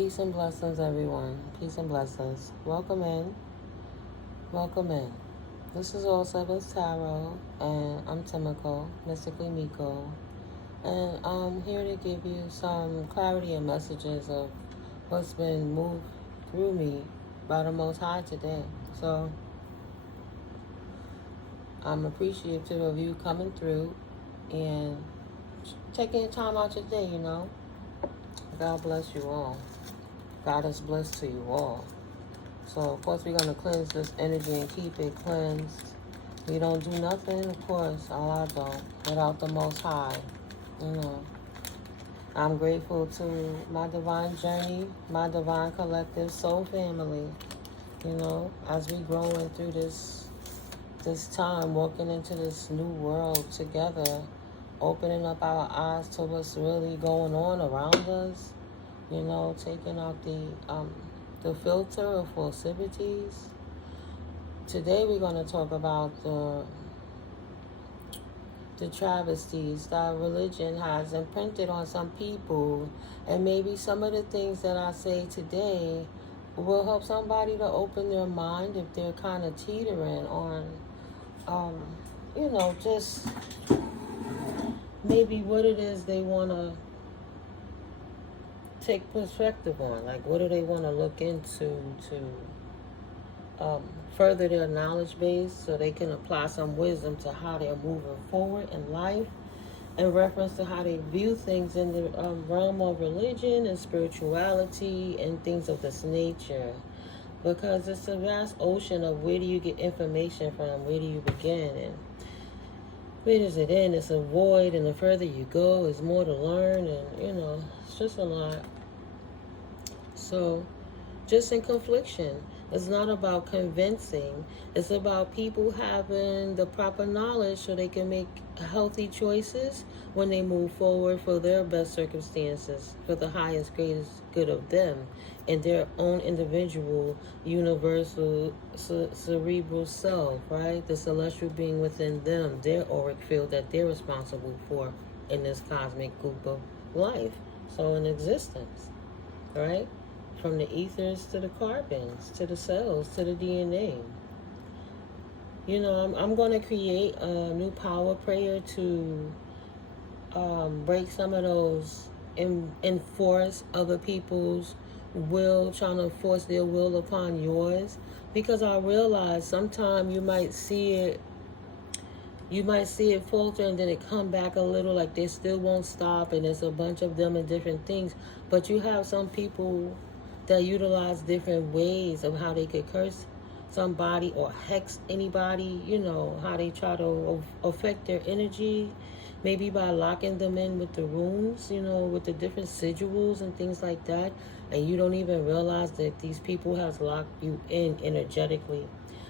Peace and blessings, everyone. Peace and blessings. Welcome in. Welcome in. This is All Sevens Tarot, and I'm Timiko, Mystically Miko. And I'm here to give you some clarity and messages of what's been moved through me by the Most High today. So I'm appreciative of you coming through and taking time out your day, God bless you all. God is blessed to you all. So, of course, we're going to cleanse this energy and keep it cleansed. We don't do nothing, of course, I don't, without the Most High. I'm grateful to my divine journey, my divine collective soul family, as we growing through this time, walking into this new world together, opening up our eyes to what's really going on around us, taking out the filter of falsities. Today we're going to talk about the travesties that religion has imprinted on some people, and maybe some of the things that I say today will help somebody to open their mind if they're kind of teetering on, just maybe what it is they want to take perspective on. Like, what do they want to look into to further their knowledge base so they can apply some wisdom to how they're moving forward in life in reference to how they view things in the realm of religion and spirituality and things of this nature. Because it's a vast ocean of where do you get information from, where do you begin, and where does it end? It's a void, and the further you go, there's more to learn, and, it's just a lot. So, just in confliction. It's not about convincing. It's about people having the proper knowledge so they can make healthy choices when they move forward for their best circumstances, for the highest, greatest good of them and their own individual, universal, cerebral self, right? The celestial being within them, their auric field that they're responsible for in this cosmic group of life. So in existence, right? From the ethers to the carbons, to the cells, to the DNA. I'm going to create a new power prayer to break some of those enforce other people's will, trying to force their will upon yours. Because I realize sometimes you might see it falter and then it come back a little, like they still won't stop, and there's a bunch of them and different things. But you have some people that utilize different ways of how they could curse somebody or hex anybody, how they try to affect their energy, maybe by locking them in with the runes, with the different sigils and things like that, and you don't even realize that these people has locked you in energetically.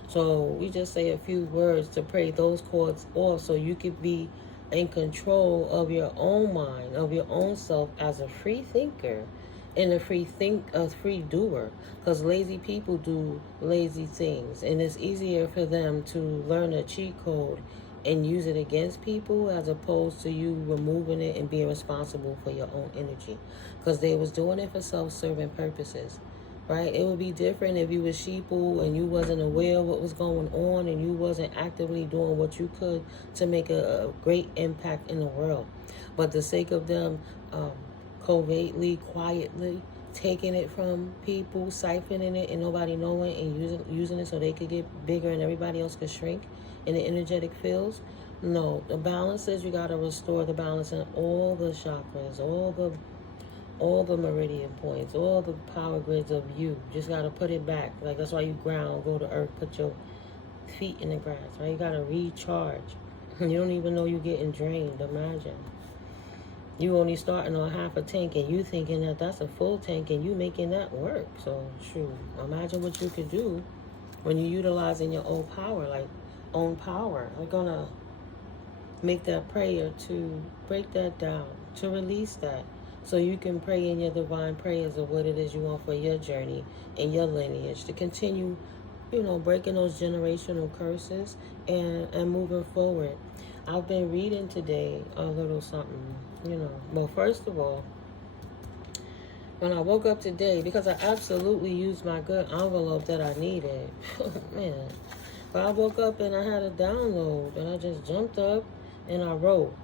So we just say a few words to pray those cords off so you could be in control of your own mind, of your own self as a free thinker and a free doer. Because lazy people do lazy things, and it's easier for them to learn a cheat code and use it against people as opposed to you removing it and being responsible for your own energy. Because they was doing it for self-serving purposes. Right? It would be different if you was sheeple and you wasn't aware of what was going on and you wasn't actively doing what you could to make a great impact in the world. But the sake of them covertly, quietly taking it from people, siphoning it and nobody knowing, and using it so they could get bigger and everybody else could shrink in the energetic fields. No, the balance is you got to restore the balance in all the chakras, all the meridian points, all the power grids of you. Just got to put it back. Like, that's why you ground, go to earth, put your feet in the grass, right? You got to recharge. You don't even know you're getting drained. Imagine. You only starting on half a tank and you thinking that that's a full tank and you making that work. So, shoot, imagine what you could do when you're utilizing your own power, We're going to make that prayer to break that down, to release that. So you can pray in your divine prayers of what it is you want for your journey and your lineage to continue, breaking those generational curses and moving forward. I've been reading today a little something, Well, first of all, when I woke up today, because I absolutely used my good envelope that I needed. Man. But I woke up and I had a download, and I just jumped up and I wrote,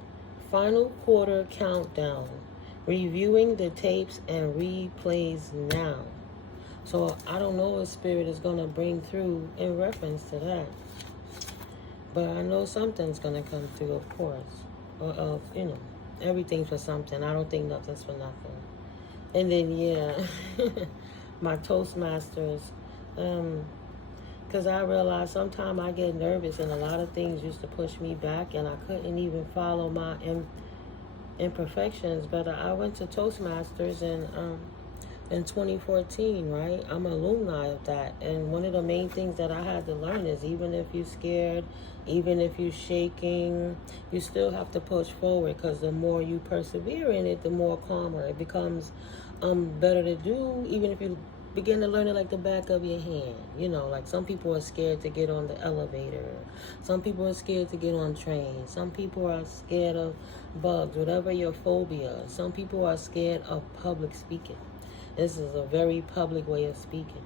final quarter countdown, reviewing the tapes and replays now. So I don't know what spirit is going to bring through in reference to that. But I know something's going to come through, of course. Or, you know, everything's for something. I don't think nothing's for nothing. And then, yeah, my Toastmasters. Because I realized sometimes I get nervous, and a lot of things used to push me back, and I couldn't even follow my imperfections. But I went to Toastmasters in 2014, right? I'm an alumni of that. And one of the main things that I had to learn is even if you're scared, even if you're shaking, you still have to push forward, because the more you persevere in it, the more calmer it becomes. Better to do, even if you begin to learn it like the back of your hand. You know, like some people are scared to get on the elevator. Some people are scared to get on trains. Some people are scared of bugs, whatever your phobia. Some people are scared of public speaking. This is a very public way of speaking.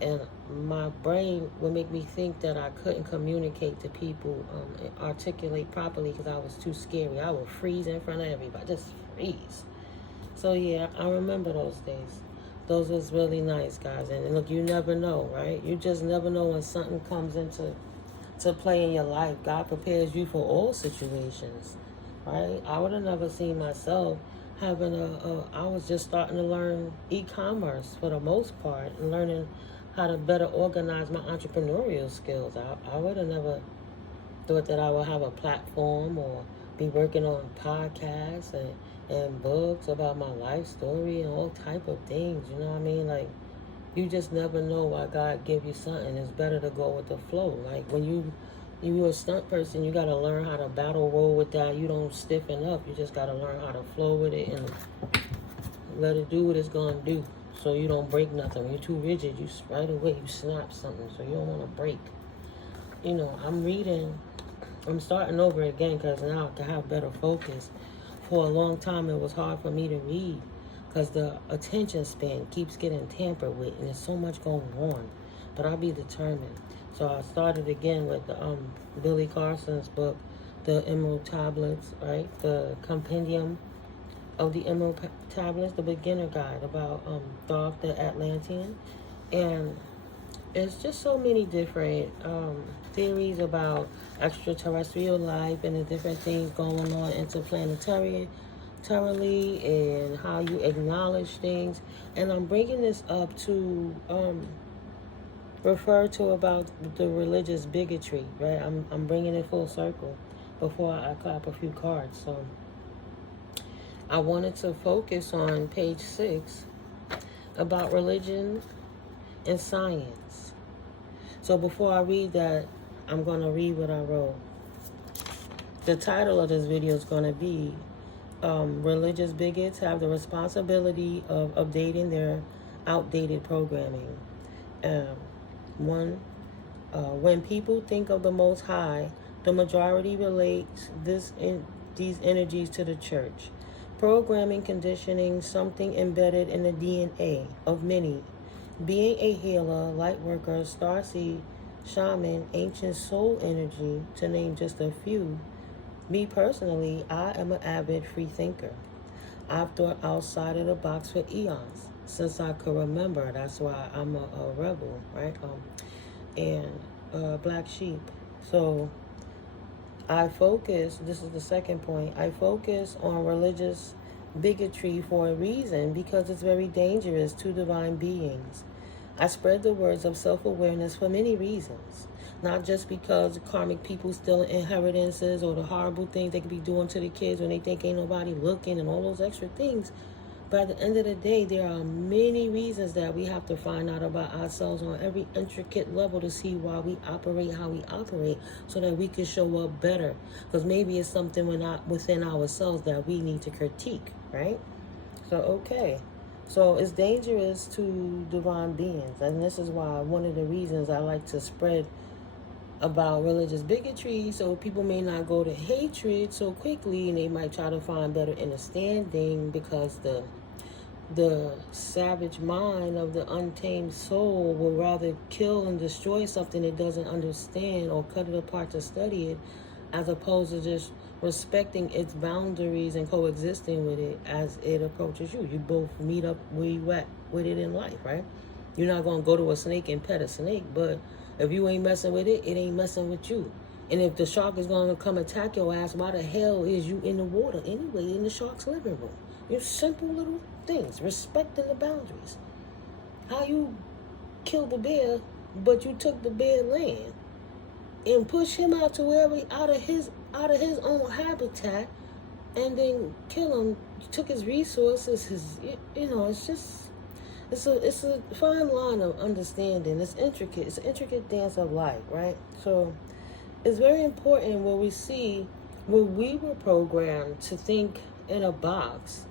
And my brain would make me think that I couldn't communicate to people, articulate properly, because I was too scary. I would freeze in front of everybody, just freeze. So yeah, I remember those days. Those was really nice, guys. And look, you never know, right? You just never know when something comes into play in your life. God prepares you for all situations, right? I would have never seen myself having I was just starting to learn e-commerce for the most part, and learning how to better organize my entrepreneurial skills. I would have never thought that I would have a platform or be working on podcasts and books about my life story and all type of things. You know what I mean? Like, you just never know why God give you something. It's better to go with the flow. Like when you're a stunt person, you got to learn how to battle roll with that. You don't stiffen up. You just got to learn how to flow with it and let it do what it's going to do, so you don't break nothing. When you're too rigid, you right away you snap something, so you don't want to break. You know, I'm starting over again because now I can have better focus. For a long time, it was hard for me to read because the attention span keeps getting tampered with, and there's so much going on. But I'll be determined. So I started again with Billy Carson's book, The Emerald Tablets, right? The Compendium of the Emerald Tablets, the beginner guide about Thoth the Atlantean. And it's just so many different theories about extraterrestrial life and the different things going on interplanetary and how you acknowledge things. And I'm bringing this up to refer to about the religious bigotry, right? I'm bringing it full circle before I clap a few cards. So I wanted to focus on page 6 about religion and science. So before I read that, I'm going to read what I wrote. The title of this video is going to be Religious Bigots Have the Responsibility of Updating Their Outdated Programming. When people think of the Most High, the majority relates these energies to the church. Programming, conditioning, something embedded in the DNA of many. Being a healer, light worker, starseed, shaman, ancient soul energy, to name just a few. Me personally, I am an avid free thinker. I've thought outside of the box for eons, since I could remember. That's why I'm a rebel, right? And black sheep. So I focus, this is the second point, I focus on religious bigotry for a reason, because it's very dangerous to divine beings. I spread the words of self-awareness for many reasons, not just because karmic people steal inheritances or the horrible things they could be doing to the kids when they think ain't nobody looking and all those extra things. But at the end of the day, there are many reasons that we have to find out about ourselves on every intricate level to see why we operate how we operate, so that we can show up better. Because maybe it's something within ourselves that we need to critique, right? So, okay. So it's dangerous to divine beings. And this is why one of the reasons I like to spread about religious bigotry, so people may not go to hatred so quickly, and they might try to find better understanding, because the the savage mind of the untamed soul will rather kill and destroy something it doesn't understand or cut it apart to study it, as opposed to just respecting its boundaries and coexisting with it as it approaches you. You both meet up where you at with it in life, right? You're not going to go to a snake and pet a snake, but if you ain't messing with it, it ain't messing with you. And if the shark is going to come attack your ass, why the hell is you in the water anyway, in the shark's living room? You're simple little things, respecting the boundaries. How you killed the bear, but you took the bear land and pushed him out to wherever, out of his own habitat, and then kill him. You took his resources, it's just, it's a fine line of understanding. It's intricate. It's an intricate dance of life, right? So it's very important when we see where we were programmed to think in a box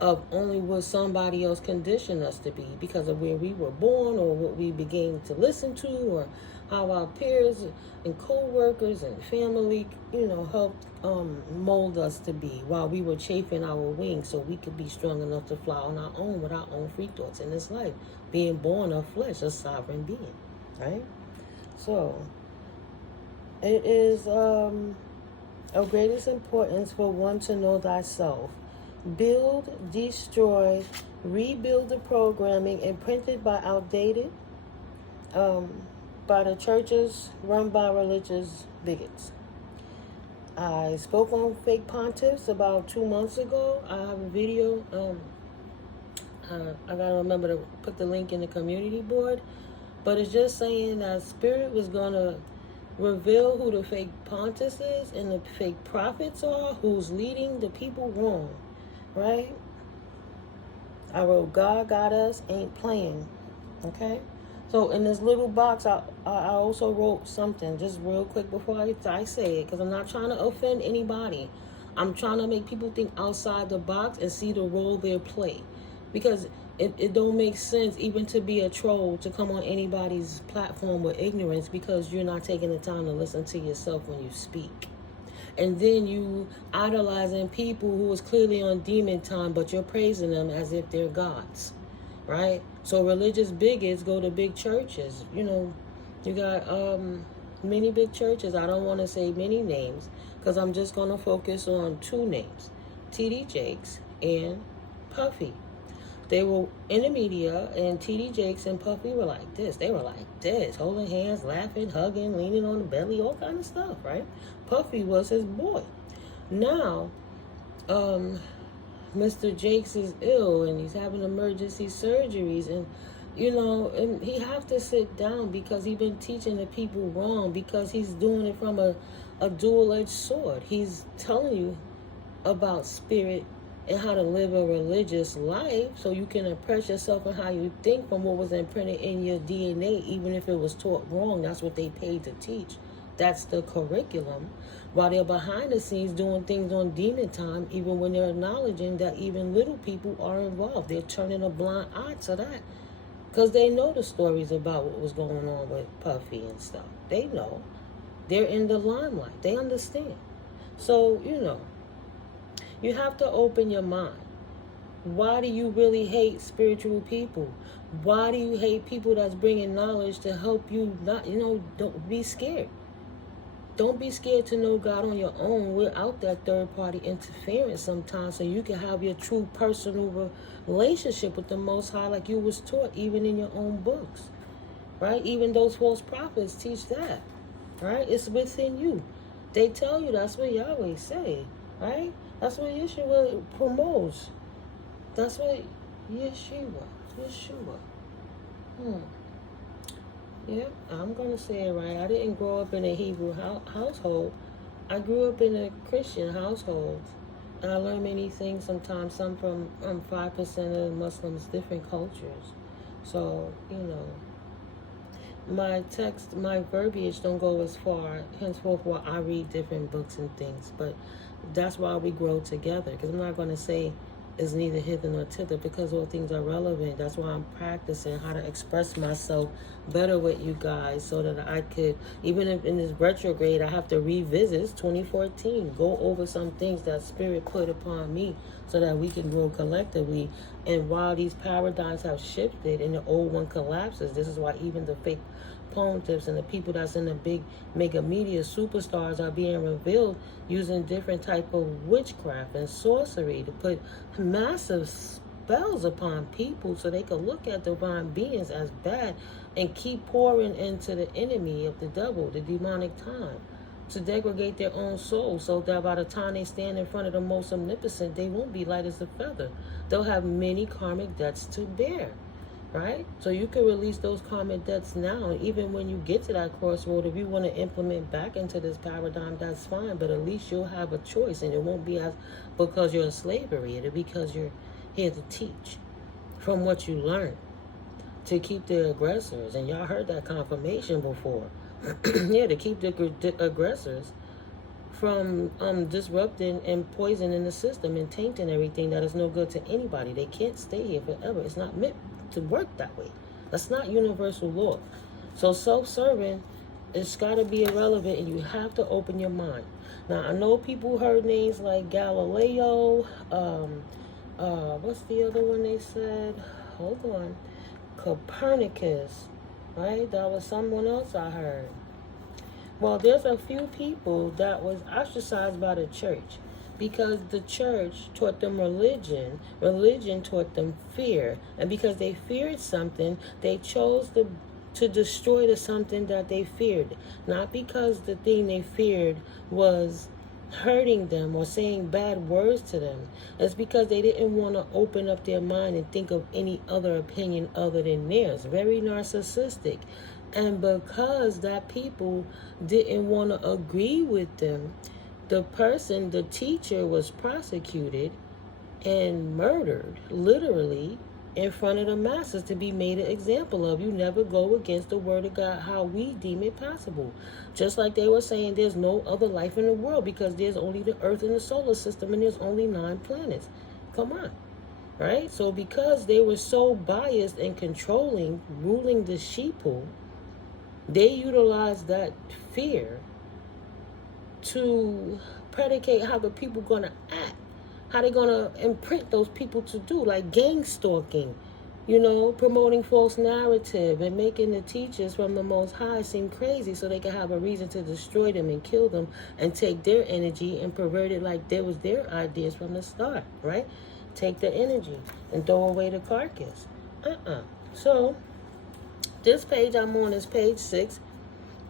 of only what somebody else conditioned us to be because of where we were born or what we began to listen to or how our peers and co-workers and family, helped mold us to be while we were chafing our wings so we could be strong enough to fly on our own with our own free thoughts in this life, being born of flesh, a sovereign being, right? So it is of greatest importance for one to know thyself. Build, destroy, rebuild the programming imprinted by outdated, by the churches run by religious bigots. I spoke on fake pontiffs about 2 months ago. I have a video. I gotta remember to put the link in the community board. But it's just saying that Spirit was gonna reveal who the fake pontiffs is and the fake prophets are, who's leading the people wrong. Right? I wrote, God got us, ain't playing. Okay? So in this little box, I also wrote something just real quick before I say it, because I'm not trying to offend anybody. I'm trying to make people think outside the box and see the role they play. Because it don't make sense even to be a troll to come on anybody's platform with ignorance because you're not taking the time to listen to yourself when you speak. And then you idolizing people who is clearly on demon time, but you're praising them as if they're gods, right? So religious bigots go to big churches. You got many big churches. I don't want to say many names because I'm just going to focus on 2 names, T.D. Jakes and Puffy. They were in the media, and T.D. Jakes and Puffy were like this. They were like this, holding hands, laughing, hugging, leaning on the belly, all kind of stuff, right? Puffy was his boy. Now, Mr. Jakes is ill, and he's having emergency surgeries, and, and he have to sit down because he's been teaching the people wrong, because he's doing it from a dual-edged sword. He's telling you about spirit and how to live a religious life so you can impress yourself and how you think from what was imprinted in your DNA, even if it was taught wrong. That's what they paid to teach. That's the curriculum. While they're behind the scenes doing things on demon time, even when they're acknowledging that even little people are involved. They're turning a blind eye to that because they know the stories about what was going on with Puffy and stuff. They know. They're in the limelight. They understand. So, you have to open your mind. Why do you really hate spiritual people? Why do you hate people that's bringing knowledge to help you not, don't be scared. Don't be scared to know God on your own without that third-party interference sometimes, so you can have your true personal relationship with the Most High like you was taught even in your own books, right? Even those false prophets teach that, right? It's within you. They tell you that's what Yahweh say, right? That's what Yeshua promotes. That's what Yeshua. Yeah, I'm going to say it right. I didn't grow up in a Hebrew household. I grew up in a Christian household. And I learned many things sometimes, some from 5% of the Muslims, different cultures. So, my text, my verbiage don't go as far, henceforth, while I read different books and things. But that's why we grow together. Because I'm not going to say it's neither hither nor thither, because all things are relevant. That's why I'm practicing how to express myself better with you guys, so that I could, even if in this retrograde, I have to revisit 2014, go over some things that Spirit put upon me so that we can grow collectively. And while these paradigms have shifted and the old one collapses, this is why even the fake pontiffs and the people that's in the big mega media superstars are being revealed using different type of witchcraft and sorcery to put massive spells upon people so they can look at divine beings as bad and keep pouring into the enemy of the devil, the demonic time, to degrade their own soul, so that by the time they stand in front of the most omnipotent, they won't be light as a feather. They'll have many karmic debts to bear, right? So you can release those karmic debts now. And even when you get to that crossroad, if you want to implement back into this paradigm, that's fine. But at least you'll have a choice, and it won't be as because you're in slavery. It'll be because you're here to teach from what you learned, to keep the aggressors. And y'all heard that confirmation before. Yeah, to keep the aggressors from disrupting and poisoning the system and tainting everything that is no good to anybody. They can't stay here forever. It's not meant to work that way. That's not universal law. So self-serving, it's got to be irrelevant, and you have to open your mind. Now, I know people heard names like Galileo, what's the other one they said? Hold on. Copernicus, right? That was someone else I heard. Well, there's a few people that was ostracized by the church because the church taught them religion. Religion taught them fear. And because they feared something, they chose to destroy the something that they feared. Not because the thing they feared was hurting them or saying bad words to them. It's because they didn't want to open up their mind and think of any other opinion other than theirs. Very narcissistic. And because that people didn't want to agree with them, the teacher was prosecuted and murdered, literally, in front of the masses to be made an example of. You never go against the word of God, how we deem it possible. Just like they were saying there's no other life in the world because there's only the earth and the solar system and there's only 9 planets. Come on, right? So because they were so biased and controlling, ruling the sheeple, they utilized that fear to predicate how the people going to act, how they're going to imprint those people to do, like gang stalking, promoting false narrative and making the teachers from the Most High seem crazy so they can have a reason to destroy them and kill them and take their energy and pervert it like there was their ideas from the start, right? Take the energy and throw away the carcass. So this page I'm on is page 6.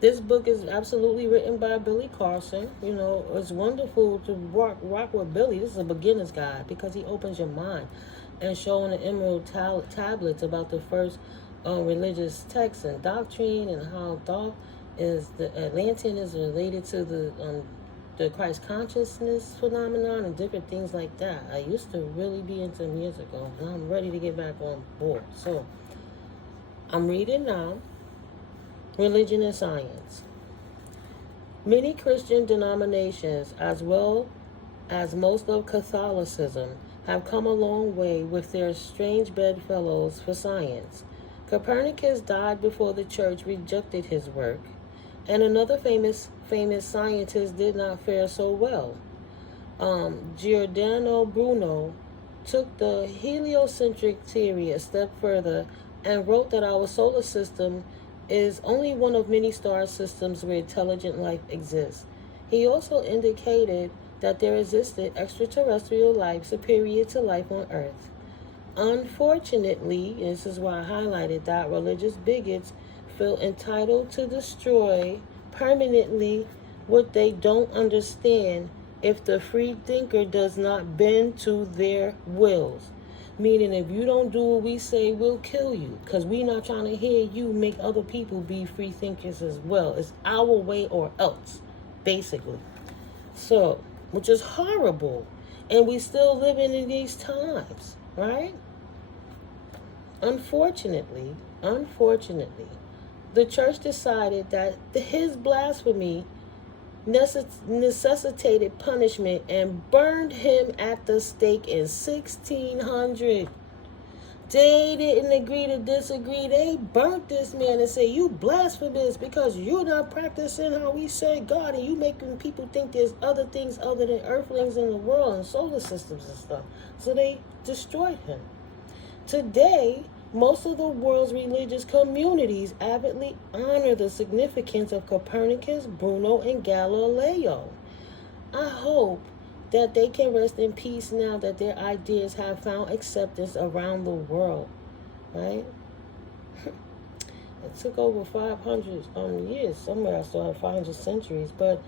This book is absolutely written by Billy Carson. It's wonderful to rock with Billy. This is a beginner's guide because he opens your mind and showing the emerald tablets about the first religious texts and doctrine and how thought is the Atlantean is related to the Christ consciousness phenomenon and different things like that. I used to really be into them years ago. Now I'm ready to get back on board. So I'm reading now. Religion and Science. Many Christian denominations, as well as most of Catholicism, have come a long way with their strange bedfellows for science. Copernicus died before the church rejected his work, and another famous scientist did not fare so well. Giordano Bruno took the heliocentric theory a step further and wrote that our solar system is only one of many star systems where intelligent life exists. He also indicated that there existed extraterrestrial life superior to life on Earth. Unfortunately, this is why I highlighted that religious bigots feel entitled to destroy permanently what they don't understand if the free thinker does not bend to their wills. Meaning, if you don't do what we say, we'll kill you. Because we're not trying to hear you make other people be free thinkers as well. It's our way or else, basically. So, which is horrible. And we still living in these times, right? Unfortunately, the church decided that his blasphemy necessitated punishment and burned him at the stake in 1600. They didn't agree to disagree. They burnt this man and say, you blasphemous because you're not practicing how we serve God, and you making people think there's other things other than earthlings in the world and solar systems and stuff. So they destroyed him. Today, most of the world's religious communities avidly honor the significance of Copernicus, Bruno, and Galileo. I hope that they can rest in peace now that their ideas have found acceptance around the world, right? It took over 500 years. Somewhere I saw 500 centuries. But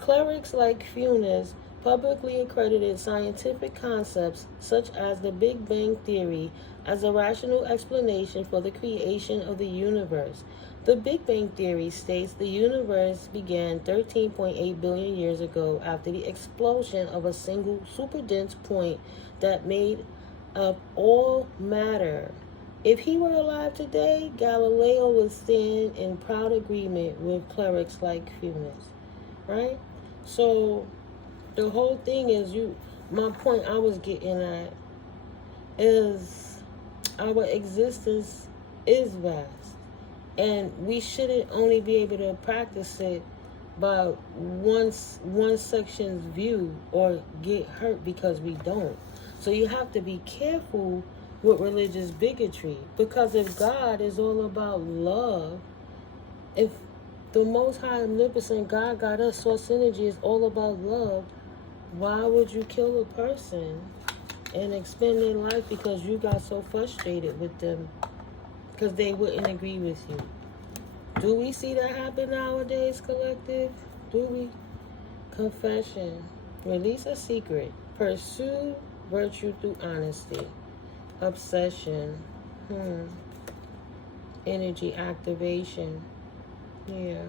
clerics like Funes publicly accredited scientific concepts such as the Big Bang Theory as a rational explanation for the creation of the universe. The Big Bang Theory states the universe began 13.8 billion years ago after the explosion of a single superdense point that made up all matter. If he were alive today, Galileo would stand in proud agreement with clerics like Funes, right? So the whole thing is, my point I was getting at is our existence is vast. And we shouldn't only be able to practice it by one section's view or get hurt because we don't. So you have to be careful with religious bigotry, because if God is all about love, if the Most High Omnipotent God got us, source energy is all about love, why would you kill a person and expend their life because you got so frustrated with them because they wouldn't agree with you? Do we see that happen nowadays, collective? Do we? Confession. Release a secret. Pursue virtue through honesty. Obsession. Energy activation. Yeah.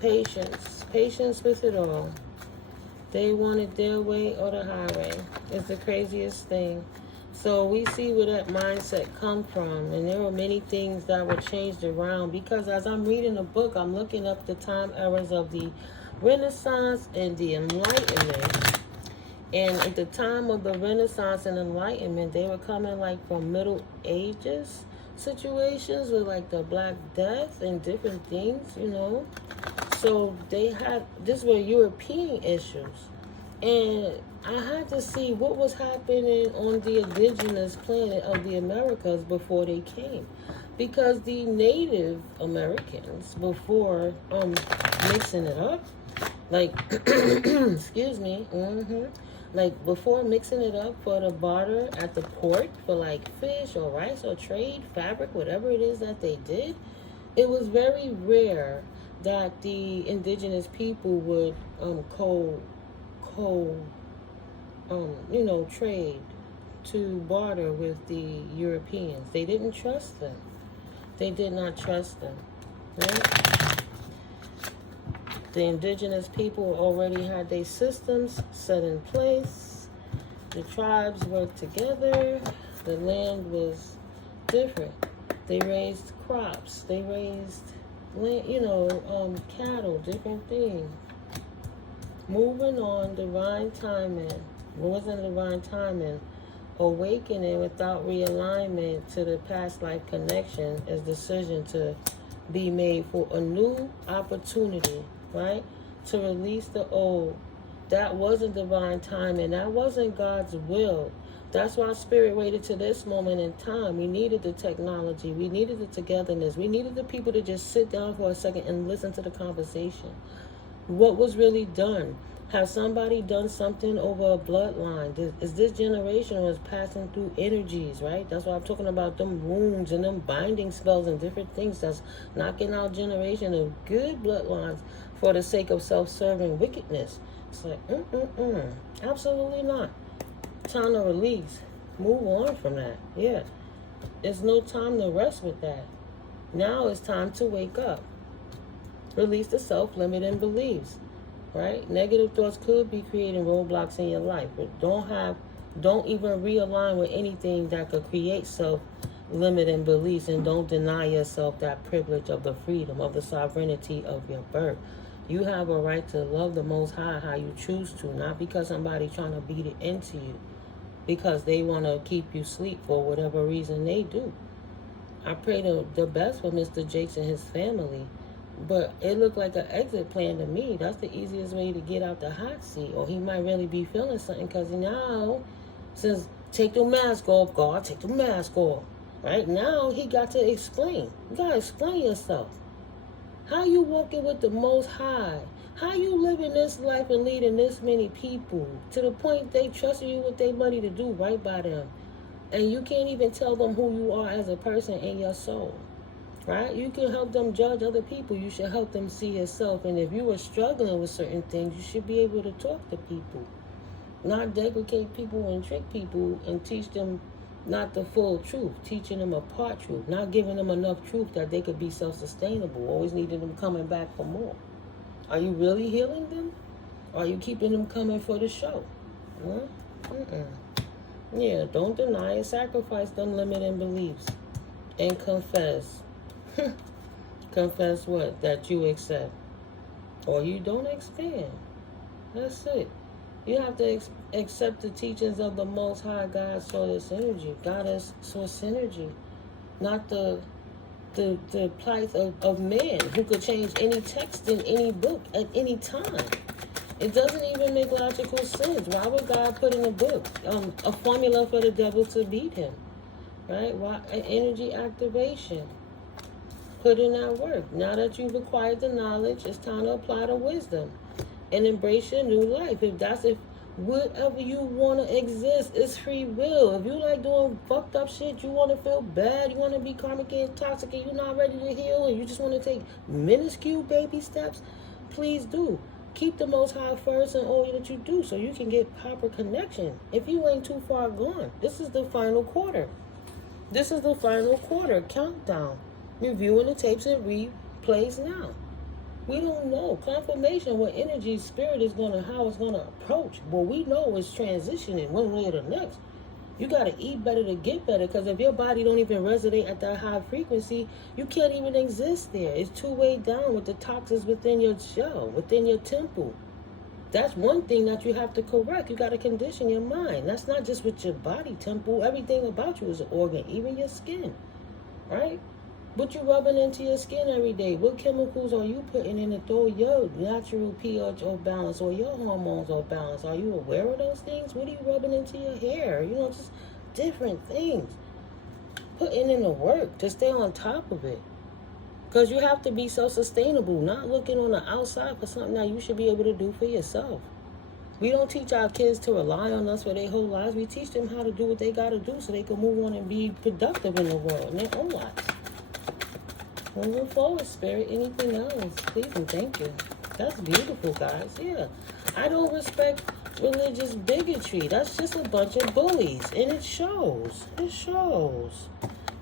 Patience. Patience with it all. They want it their way or the highway. It's the craziest thing. So we see where that mindset come from, and there were many things that were changed around, because as I'm reading the book, I'm looking up the time eras of the Renaissance and the Enlightenment. And at the time of the Renaissance and Enlightenment, they were coming like from Middle Ages situations with like the Black Death and different things, you know. So they had, these were European issues. And I had to see what was happening on the indigenous planet of the Americas before they came. Because the Native Americans, before mixing it up, like, excuse me, like before mixing it up for the barter at the port for like fish or rice or trade, fabric, whatever it is that they did, it was very rare that the indigenous people would trade to barter with the Europeans. They didn't trust them. They did not trust them, right? The indigenous people already had their systems set in place. The tribes worked together. The land was different. They raised crops. They raised land, cattle, different things. Moving on, divine timing. What wasn't divine timing? Awakening without realignment to the past life connection is decision to be made for a new opportunity, right? To release the old. That wasn't divine timing. That wasn't God's will. That's why Spirit waited to this moment in time. We needed the technology. We needed the togetherness. We needed the people to just sit down for a second and listen to the conversation. What was really done? Has somebody done something over a bloodline? Is this generation was passing through energies, right? That's why I'm talking about them wounds and them binding spells and different things that's knocking out generation of good bloodlines for the sake of self-serving wickedness. It's like, absolutely not. Time to release. Move on from that. Yeah. There's no time to rest with that. Now it's time to wake up. Release the self-limiting beliefs, right? Negative thoughts could be creating roadblocks in your life, but don't even realign with anything that could create self-limiting beliefs, and don't deny yourself that privilege of the freedom, of the sovereignty of your birth. You have a right to love the Most High how you choose to, not because somebody's trying to beat it into you. because they want to keep you asleep for whatever reason they do. I pray the best for Mr. Jakes and his family, but it looked like an exit plan to me. That's the easiest way to get out the hot seat. Or he might really be feeling something because now, since take the mask off, God, take the mask off. Right now, he got to explain. You got to explain yourself. How you walking with the Most High? How you living this life and leading this many people to the point they trusting you with their money to do right by them? And you can't even tell them who you are as a person in your soul. Right? You can help them judge other people. You should help them see yourself. And if you are struggling with certain things, you should be able to talk to people. Not degradate people and trick people and teach them not the full truth. Teaching them a part truth. Not giving them enough truth that they could be self-sustainable. Always needing them coming back for more. Are you really healing them? Or are you keeping them coming for the show? Yeah, don't deny it. Sacrifice them limiting beliefs. And confess. Confess what? That you accept. Or you don't expand. That's it. You have to accept the teachings of the Most High God Source Energy. Goddess Source Energy. Not the plight of man who could change any text in any book at any time. It doesn't even make logical sense. Why would God put in a book a formula for the devil to beat him? Right? Why? Energy activation. Put in that work. Now that you've acquired the knowledge, it's time to apply the wisdom and embrace your new life. If whatever you want to exist, it's free will. If you like doing fucked up shit, you want to feel bad, you want to be karmically toxic, and you're not ready to heal, and you just want to take minuscule baby steps, please do. Keep the Most High first in all that you do so you can get proper connection. If you ain't too far gone, this is the final quarter. This is the final quarter countdown. Reviewing the tapes and replays now. We don't know. Confirmation what energy, spirit is going to, how it's going to approach. What we know is transitioning one way or the next. You got to eat better to get better, because if your body don't even resonate at that high frequency, you can't even exist there. It's two-way down with the toxins within your shell, within your temple. That's one thing that you have to correct. You got to condition your mind. That's not just with your body temple. Everything about you is an organ, even your skin, right? What you rubbing into your skin every day? What chemicals are you putting in to throw your natural pH off balance or your hormones off balance? Are you aware of those things? What are you rubbing into your hair? You know, just different things. Putting in the work to stay on top of it. Because you have to be self-sustainable, not looking on the outside for something that you should be able to do for yourself. We don't teach our kids to rely on us for their whole lives. We teach them how to do what they got to do so they can move on and be productive in the world, in their own lives. Moving forward, Spirit. Anything else? Please and thank you. That's beautiful, guys. Yeah. I don't respect religious bigotry. That's just a bunch of bullies. And it shows. It shows.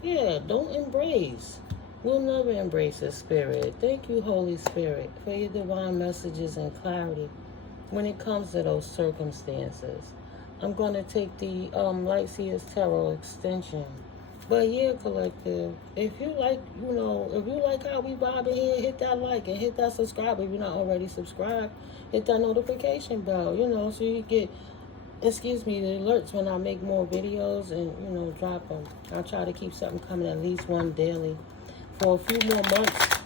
Yeah, don't embrace. We'll never embrace a spirit. Thank you, Holy Spirit, for your divine messages and clarity when it comes to those circumstances. I'm going to take the Light Seers Tarot extension. But yeah, collective, if you like, if you like how we vibe in here, hit that like and hit that subscribe if you're not already subscribed. Hit that notification bell, so you get, the alerts when I make more videos and, drop them. I'll try to keep something coming, at least one daily, for a few more months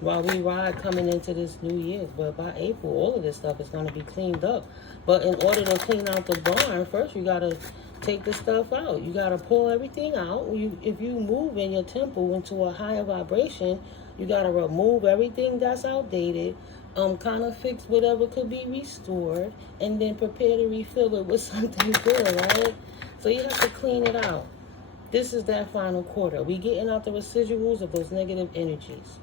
while we ride coming into this new year. But by April, all of this stuff is going to be cleaned up. But in order to clean out the barn, first you got to take the stuff out. You got to pull everything out. If you move in your temple into a higher vibration, you got to remove everything that's outdated, kind of fix whatever could be restored, and then prepare to refill it with something good, right? So you have to clean it out. This is that final quarter. We getting out the residuals of those negative energies.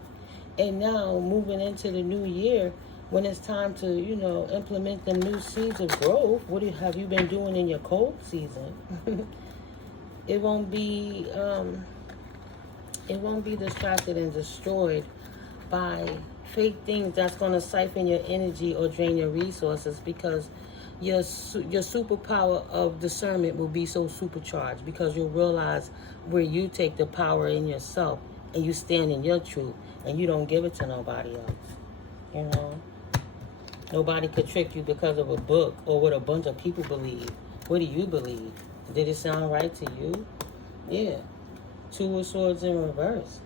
And now, moving into the new year, when it's time to, implement the new seeds of growth, what have you been doing in your cold season? It won't be distracted and destroyed by fake things that's going to siphon your energy or drain your resources, because your superpower of discernment will be so supercharged, because you'll realize where you take the power in yourself and you stand in your truth and you don't give it to nobody else, Nobody could trick you because of a book or what a bunch of people believe. What do you believe? Did it sound right to you? Yeah. Two of Swords in reverse.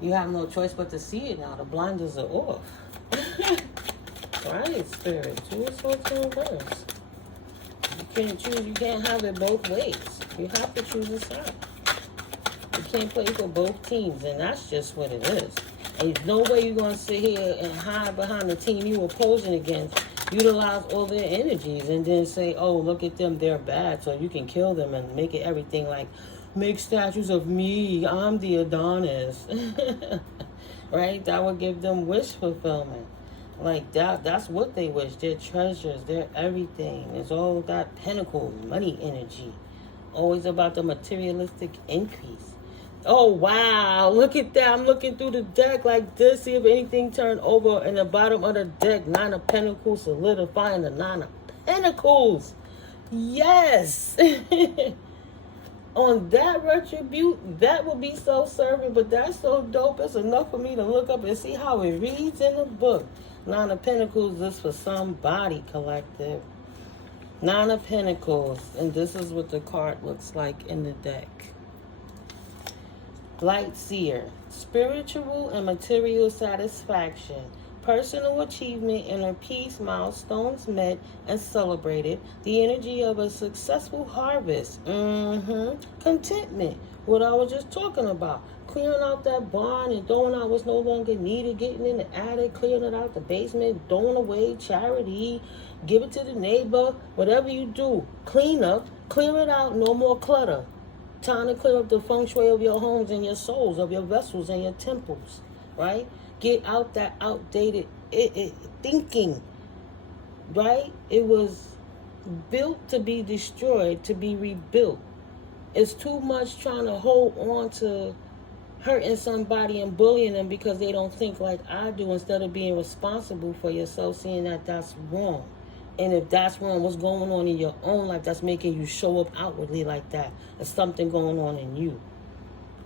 You have no choice but to see it now. The blinders are off. Right, Spirit. Two of Swords in reverse. You can't choose. You can't have it both ways. You have to choose a side. You can't play for both teams, and that's just what it is. And there's no way you're going to sit here and hide behind the team you opposing against, utilize all their energies, and then say, oh, look at them, they're bad, so you can kill them and make it everything like, make statues of me, I'm the Adonis. Right? That would give them wish fulfillment. Like that's what they wish. Their treasures, their everything. It's all that pinnacle, money energy. Always about the materialistic increase. Oh, wow. Look at that. I'm looking through the deck like this. See if anything turned over in the bottom of the deck. Nine of Pentacles solidifying the Nine of Pentacles. Yes. On that retribute, that would be so serving, but that's so dope. It's enough for me to look up and see how it reads in the book. Nine of Pentacles is for somebody, collective. Nine of Pentacles, and this is what the card looks like in the deck. Light Seer, spiritual and material satisfaction, personal achievement, inner peace, milestones met and celebrated, the energy of a successful harvest, contentment, what I was just talking about, clearing out that barn and throwing out what's no longer needed, getting in the attic, clearing it out the basement, throwing away, charity, give it to the neighbor, whatever you do, clean up, clear it out, no more clutter. Time to clear up the feng shui of your homes and your souls, of your vessels and your temples, right? Get out that outdated thinking, right? It was built to be destroyed, to be rebuilt. It's too much trying to hold on to hurting somebody and bullying them because they don't think like I do, instead of being responsible for yourself, seeing that that's wrong. And if that's wrong, what's going on in your own life that's making you show up outwardly like that? There's something going on in you.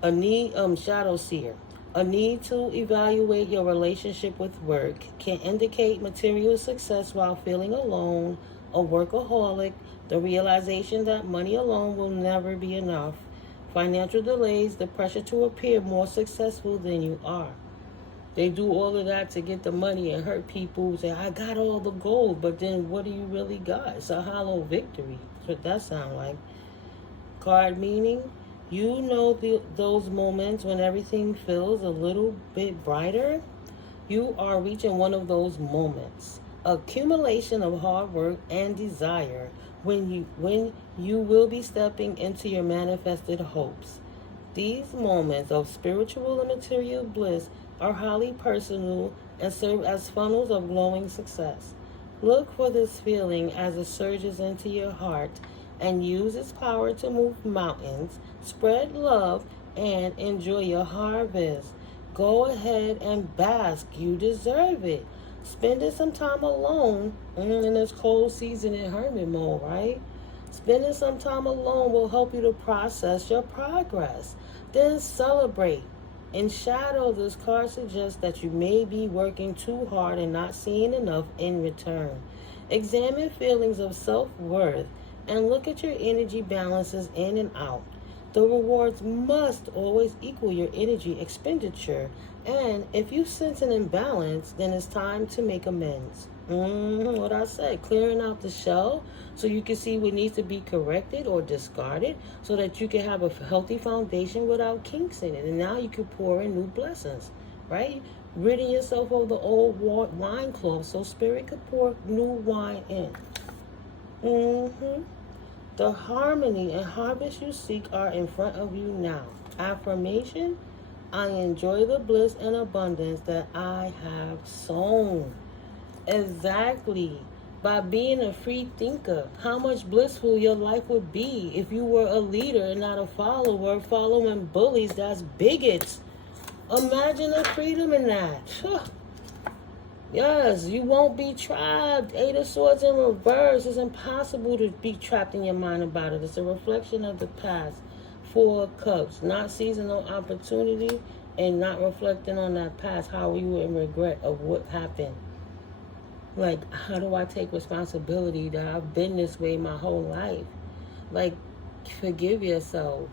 A need, Shadow Seer. A need to evaluate your relationship with work can indicate material success while feeling alone, a workaholic, the realization that money alone will never be enough, financial delays, the pressure to appear more successful than you are. They do all of that to get the money and hurt people. Say, I got all the gold, but then what do you really got? It's a hollow victory. That's what that sounds like. Card meaning, you know those moments when everything feels a little bit brighter? You are reaching one of those moments. Accumulation of hard work and desire when you will be stepping into your manifested hopes. These moments of spiritual and material bliss are highly personal and serve as funnels of glowing success. Look for this feeling as it surges into your heart and use its power to move mountains, spread love, and enjoy your harvest. Go ahead and bask. You deserve it. Spending some time alone in this cold season in hermit mode, right? Spending some time alone will help you to process your progress. Then celebrate. In shadow, this card suggests that you may be working too hard and not seeing enough in return. Examine feelings of self-worth and look at your energy balances in and out. The rewards must always equal your energy expenditure. And if you sense an imbalance, then it's time to make amends. What I said, clearing out the shell so you can see what needs to be corrected or discarded so that you can have a healthy foundation without kinks in it. And now you can pour in new blessings, right? Ridding yourself of the old wine cloth so spirit could pour new wine in. The harmony and harvest you seek are in front of you now. Affirmation, I enjoy the bliss and abundance that I have sown. Exactly. By being a free thinker, how much blissful your life would be if you were a leader and not a follower, following bullies that's bigots. Imagine the freedom in that. Yes, you won't be trapped. Eight of Swords in reverse. It's impossible to be trapped in your mind about it. It's a reflection of the past. Four of Cups. Not seizing no opportunity and not reflecting on that past. How you were in regret of what happened. Like, how do I take responsibility that I've been this way my whole life? Like, Forgive yourself.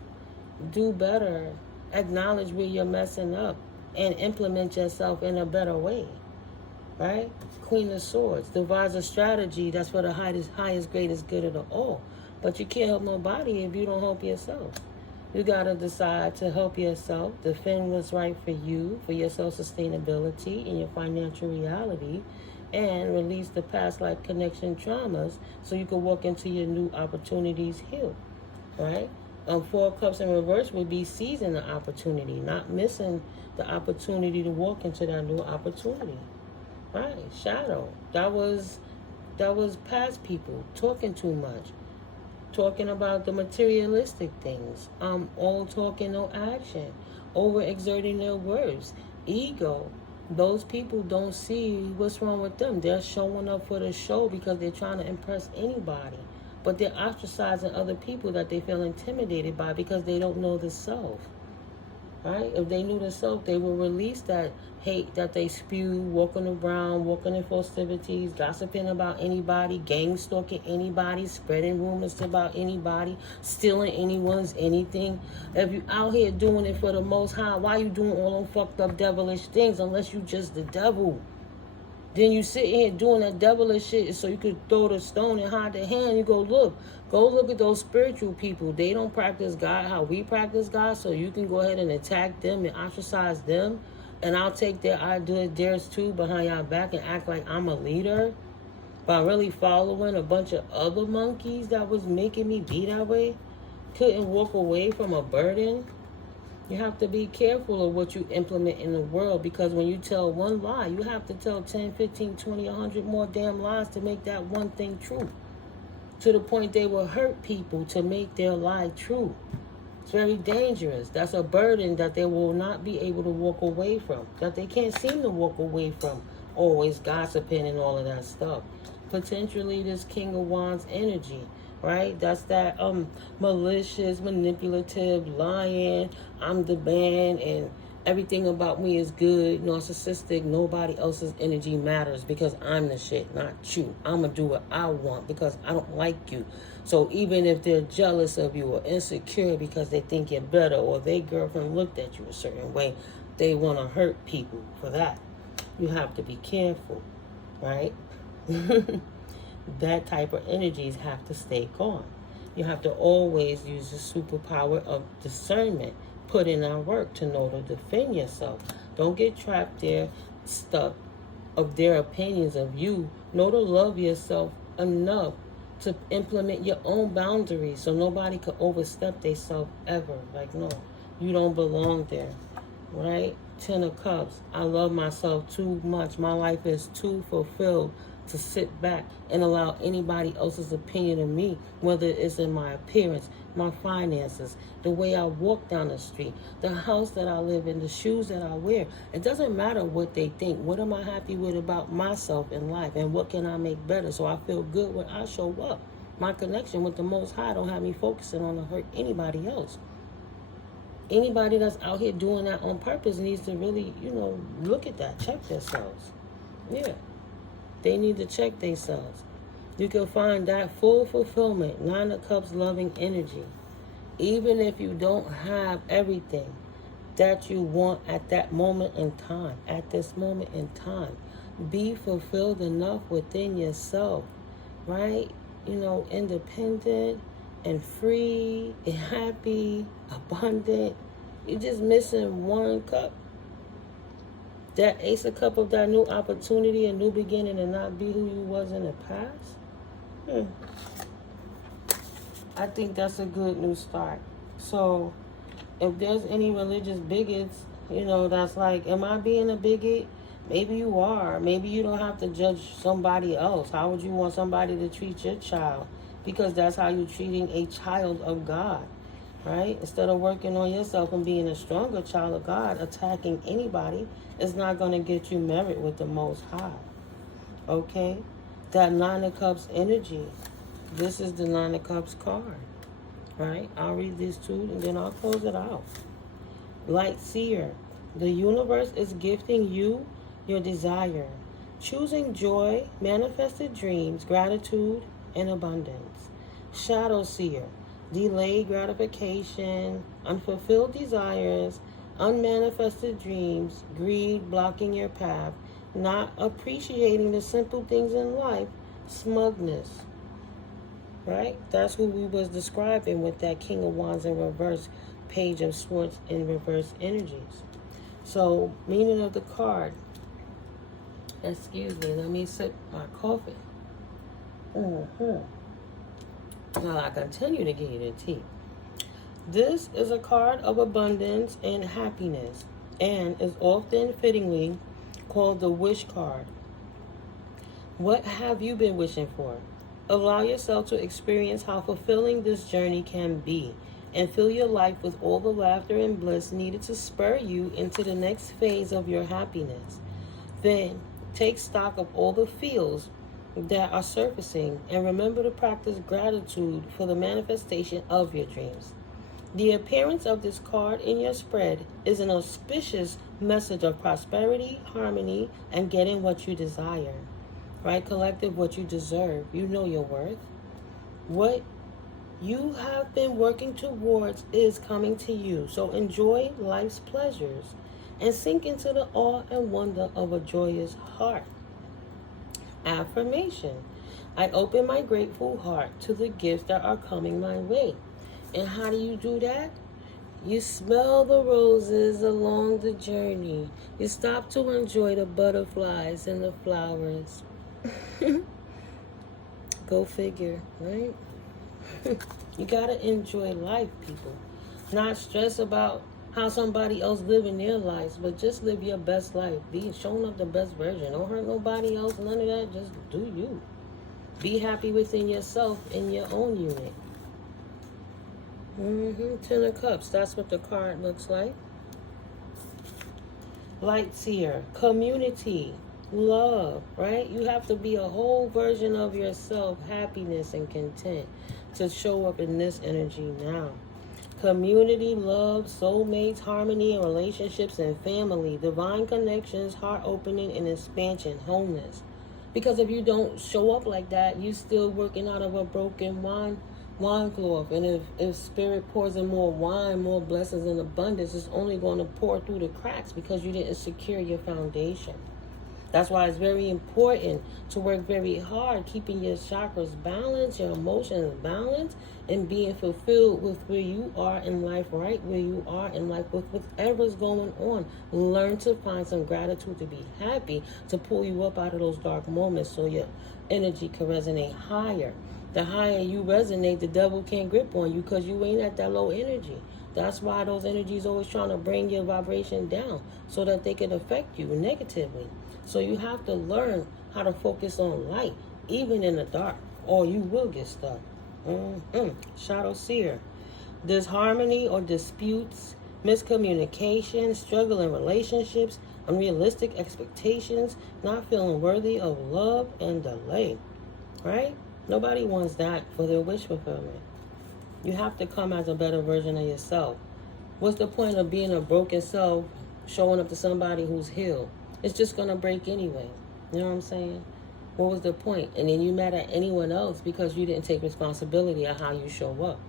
Do better. Acknowledge where you're messing up and implement yourself in a better way. Right? Queen of Swords. Devise a strategy that's for the highest, greatest good of the all. But you can't help nobody if you don't help yourself. You got to decide to help yourself, defend what's right for you, for your self-sustainability and your financial reality, and release the past life connection traumas so you can walk into your new opportunities healed. Right? Four Cups in reverse would be seizing the opportunity, not missing the opportunity to walk into that new opportunity. Right? Shadow. That was past people talking too much, talking about the materialistic things. All talking, no action, overexerting their words, ego. Those people don't see what's wrong with them. They're showing up for the show because they're trying to impress anybody. But they're ostracizing other people that they feel intimidated by because they don't know the self. Right? If they knew the self, they will release that hate that they spew, walking around, walking in festivities, gossiping about anybody, gang stalking anybody, spreading rumors about anybody, stealing anyone's anything. If you out here doing it for the Most High, why you doing all them fucked up devilish things unless you just the devil? Then you sit here doing that devilish shit so you could throw the stone and hide the hand. You go look at those spiritual people. They don't practice God how we practice God, so you can go ahead and attack them and ostracize them. And I'll take their ideas, theirs too, behind y'all back and act like I'm a leader by really following a bunch of other monkeys that was making me be that way. Couldn't walk away from a burden. You have to be careful of what you implement in the world, because when you tell one lie, you have to tell 10, 15, 20, 100 more damn lies to make that one thing true. To the point they will hurt people to make their lie true. It's very dangerous. That's a burden that they will not be able to walk away from, that they can't seem to walk away from, always gossiping and all of that stuff. Potentially this King of Wands energy. Right? That's that malicious, manipulative, lying, I'm the man and everything about me is good, narcissistic, nobody else's energy matters because I'm the shit, not you. I'm going to do what I want because I don't like you. So even if they're jealous of you or insecure because they think you're better or their girlfriend looked at you a certain way, they want to hurt people for that. You have to be careful, right? That type of energies have to stay gone. You have to always use the superpower of discernment. Put in our work to know to defend yourself. Don't get trapped there, stuck of their opinions of you. Know to love yourself enough to implement your own boundaries so nobody could overstep themselves ever. Like, no, you don't belong there, right? 10 of Cups. I love myself too much. My life is too fulfilled to sit back and allow anybody else's opinion of me, whether it's in my appearance, my finances, the way I walk down the street, the house that I live in, the shoes that I wear. It doesn't matter what they think. What am I happy with about myself in life, and what can I make better so I feel good when I show up? My connection with the Most High don't have me focusing on to hurt anybody else. Anybody that's out here doing that on purpose needs to really, look at that, check themselves. Yeah. They need to check themselves. You can find that full fulfillment, 9 of Cups loving energy. Even if you don't have everything that you want at that moment in time, at this moment in time, be fulfilled enough within yourself, right? Independent and free and happy, abundant. You're just missing one cup. That Ace of Cups of that new opportunity, a new beginning, and not be who you was in the past. I think that's a good new start. So if there's any religious bigots, that's like, am I being a bigot? Maybe you are. Maybe you don't have to judge somebody else. How would you want somebody to treat your child? Because that's how you're treating a child of God. Right? Instead of working on yourself and being a stronger child of God, attacking anybody is not going to get you merit with the Most High. Okay? That 9 of Cups energy. This is the 9 of Cups card. Right? I'll read this too and then I'll close it out. Light Seer. The universe is gifting you your desire. Choosing joy, manifested dreams, gratitude, and abundance. Shadow Seer. delayed gratification, unfulfilled desires, unmanifested dreams, greed blocking your path, not appreciating the simple things in life, smugness. Right? That's who we was describing with that King of Wands in reverse, Page of Swords in reverse energies. So, meaning of the card. Excuse me, let me sip my coffee. While I continue to give you the tea. This is a card of abundance and happiness, and is often fittingly called the wish card. What have you been wishing for? Allow yourself to experience how fulfilling this journey can be, and fill your life with all the laughter and bliss needed to spur you into the next phase of your happiness. Then, take stock of all the feels that are surfacing, and remember to practice gratitude for the manifestation of your dreams. The appearance of this card in your spread is an auspicious message of prosperity, harmony, and getting what you desire. Right, collective, what you deserve. You know your worth. What you have been working towards is coming to you. So enjoy life's pleasures and sink into the awe and wonder of a joyous heart. Affirmation. I open my grateful heart to the gifts that are coming my way. And how do you do that? You smell the roses along the journey. You stop to enjoy the butterflies and the flowers. Go figure, right? You gotta enjoy life, people. Not stress about how somebody else living their lives, but just live your best life. Be showing up the best version. Don't hurt nobody else, none of that. Just do you. Be happy within yourself in your own unit. Ten of Cups. That's what the card looks like. Lights here. Community. Love, right? You have to be a whole version of yourself, happiness and content, to show up in this energy now. Community, love, soulmates, harmony, and relationships and family, divine connections, heart opening and expansion, wholeness. Because if you don't show up like that, you still working out of a broken wine cloth. And if spirit pours in more wine, more blessings and abundance, it's only going to pour through the cracks because you didn't secure your foundation. That's why it's very important to work very hard, keeping your chakras balanced, your emotions balanced, and being fulfilled with where you are in life, right where you are in life with whatever's going on. Learn to find some gratitude, to be happy, to pull you up out of those dark moments so your energy can resonate higher. The higher you resonate, the devil can't grip on you because you ain't at that low energy. That's why those energies always trying to bring your vibration down so that they can affect you negatively. So you have to learn how to focus on light, even in the dark, or you will get stuck. Shadow Seer. Disharmony or disputes, miscommunication, struggle in relationships, unrealistic expectations, not feeling worthy of love, and delay. Right? Nobody wants that for their wish fulfillment. You have to come as a better version of yourself. What's the point of being a broken self, showing up to somebody who's healed? It's just going to break anyway. You know what I'm saying? What was the point? And then you mad at anyone else because you didn't take responsibility of how you show up.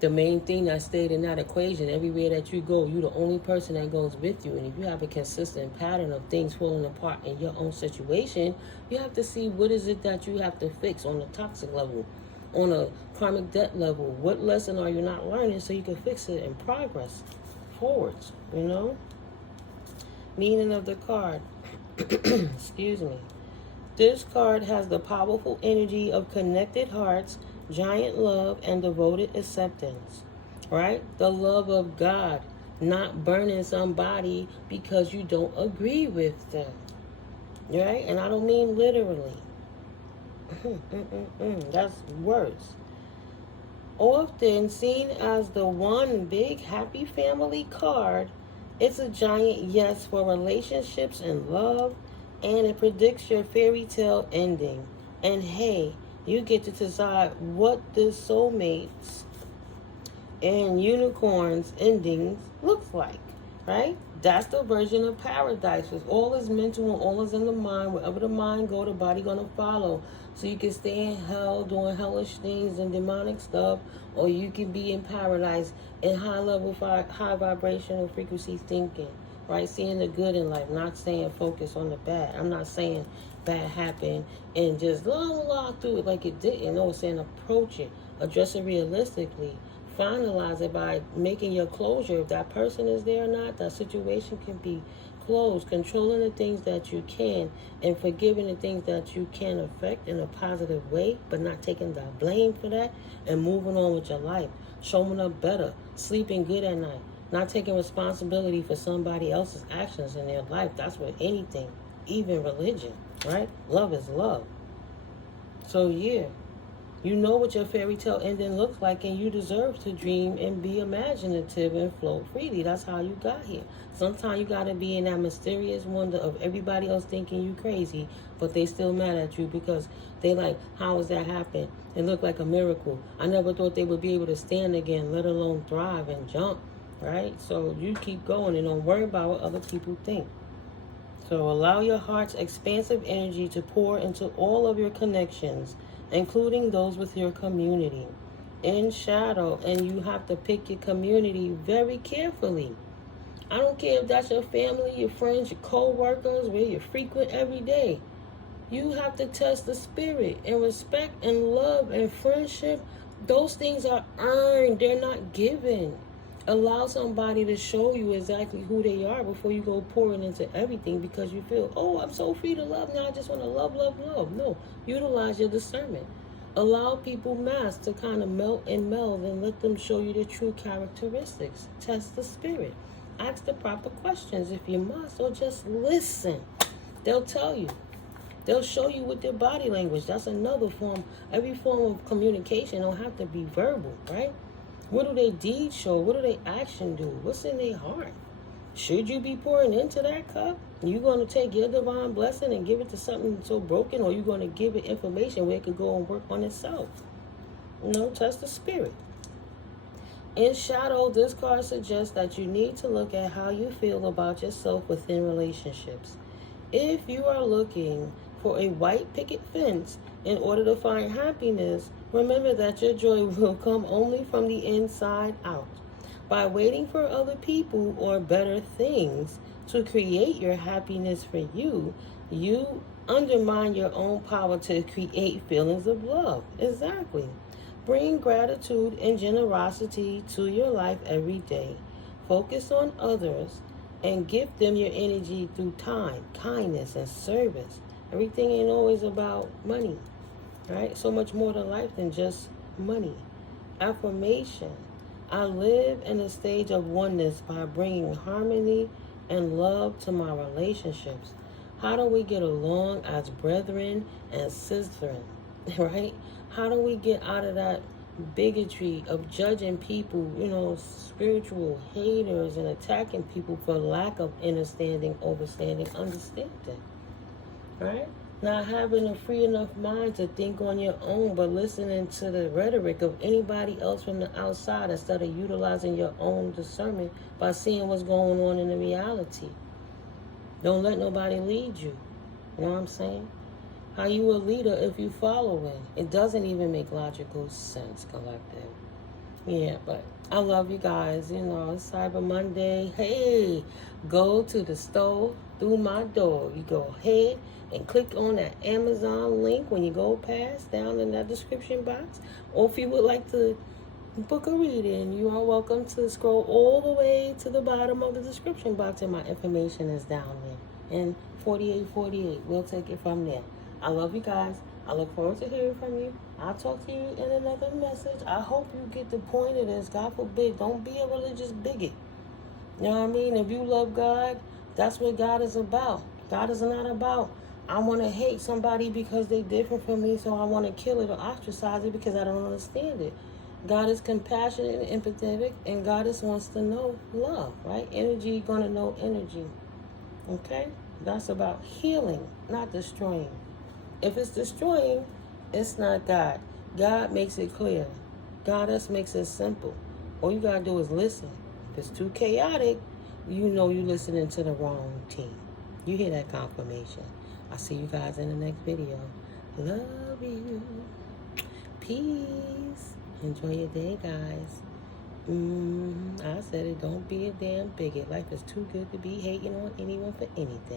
The main thing that stayed in that equation, everywhere that you go, you're the only person that goes with you. And if you have a consistent pattern of things falling apart in your own situation, you have to see what is it that you have to fix on a toxic level, on a karmic debt level. What lesson are you not learning so you can fix it and progress forwards, you know? Meaning of the card. Excuse me. This card has the powerful energy of connected hearts, giant love, and devoted acceptance. Right? The love of God, not burning somebody because you don't agree with them. Right? And I don't mean literally. That's worse. Often seen as the one big happy family card, it's a giant yes for relationships and love, and it predicts your fairy tale ending. And hey, you get to decide what the soulmates and unicorns endings looks like. right? That's the version of paradise. Because all is mental and all is in the mind. Wherever the mind go, the body gonna follow. So you can stay in hell doing hellish things and demonic stuff, or you can be in paradise in high level, high vibrational frequency thinking, right? Seeing the good in life, not saying focus on the bad. I'm not saying bad happened and just la through it like it didn't. No, it's saying approach it, address it realistically. Finalize it by making your closure. If that person is there or not, that situation can be closed. Controlling the things that you can and forgiving the things that you can affect in a positive way, but not taking the blame for that and moving on with your life. Showing up better, sleeping good at night, not taking responsibility for somebody else's actions in their life. That's with anything, even religion, right? Love is love. So yeah. You know what your fairy tale ending looks like, and you deserve to dream and be imaginative and float freely. That's how you got here. Sometimes you got to be in that mysterious wonder of everybody else thinking you crazy, but they still mad at you because they like, how does that happen? It looked like a miracle. I never thought they would be able to stand again, let alone thrive and jump, right? So you keep going and don't worry about what other people think. So allow your heart's expansive energy to pour into all of your connections, including those with your community. In shadow, and you have to pick your community very carefully. I don't care if that's your family, your friends, your co-workers, where you frequent every day. You have to test the spirit, and respect and love and friendship. Those things are earned. They're not given. Allow somebody to show you exactly who they are before you go pouring into everything because you feel, oh, I'm so free to love now. I just want to love, love, love. No, utilize your discernment. Allow people mass to kind of melt and meld and let them show you their true characteristics. Test the spirit. Ask the proper questions if you must, or just listen. They'll tell you. They'll show you with their body language. That's another form. Every form of communication don't have to be verbal, right? What do they deeds show? What do they action do? What's in their heart? Should you be pouring into that cup? You going to take your divine blessing and give it to something so broken, or you going to give it information where it could go and work on itself? No, test the spirit. In shadow, this card suggests that you need to look at how you feel about yourself within relationships. If you are looking for a white picket fence in order to find happiness, remember that your joy will come only from the inside out. By waiting for other people or better things to create your happiness for you, you undermine your own power to create feelings of love. Exactly. Bring gratitude and generosity to your life every day. Focus on others and give them your energy through time, kindness, and service. Everything ain't always about money, right? So much more to life than just money. Affirmation. I live in a stage of oneness by bringing harmony and love to my relationships. How do we get along as brethren and sistren, right? How do we get out of that bigotry of judging people, spiritual haters and attacking people for lack of understanding, right? Not having a free enough mind to think on your own, but listening to the rhetoric of anybody else from the outside instead of utilizing your own discernment by seeing what's going on in the reality. Don't let nobody lead you. You know what I'm saying? How you a leader if you following? It doesn't even make logical sense, collective. Yeah, but I love you guys. It's Cyber Monday. Hey, go to the store through my door. You go ahead and click on that Amazon link when you go past down in that description box. Or if you would like to book a reading, you are welcome to scroll all the way to the bottom of the description box, and my information is down there. And 4848, we'll take it from there. I love you guys. I look forward to hearing from you. I'll talk to you in another message. I hope you get the point of this. God forbid, don't be a religious bigot. You know what I mean? If you love God, that's what God is about. God is not about, I want to hate somebody because they're different from me, so I want to kill it or ostracize it because I don't understand it. God is compassionate and empathetic, and God just wants to know love, right? Energy going to know energy. Okay? That's about healing, not destroying. If it's destroying, it's not God. God makes it clear. God just makes it simple. All you got to do is listen. If it's too chaotic, you know you're listening to the wrong team. You hear that confirmation. I'll see you guys in the next video. Love you. Peace. Enjoy your day, guys. I said it. Don't be a damn bigot. Life is too good to be hating on anyone for anything.